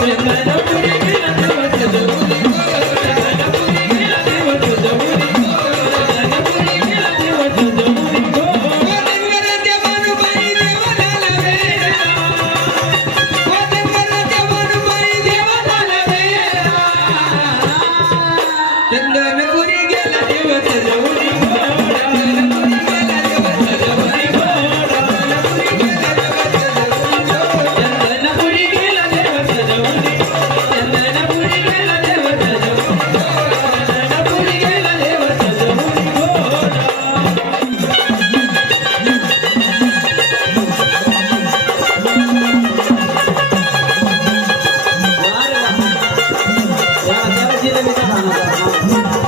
Thank you. Música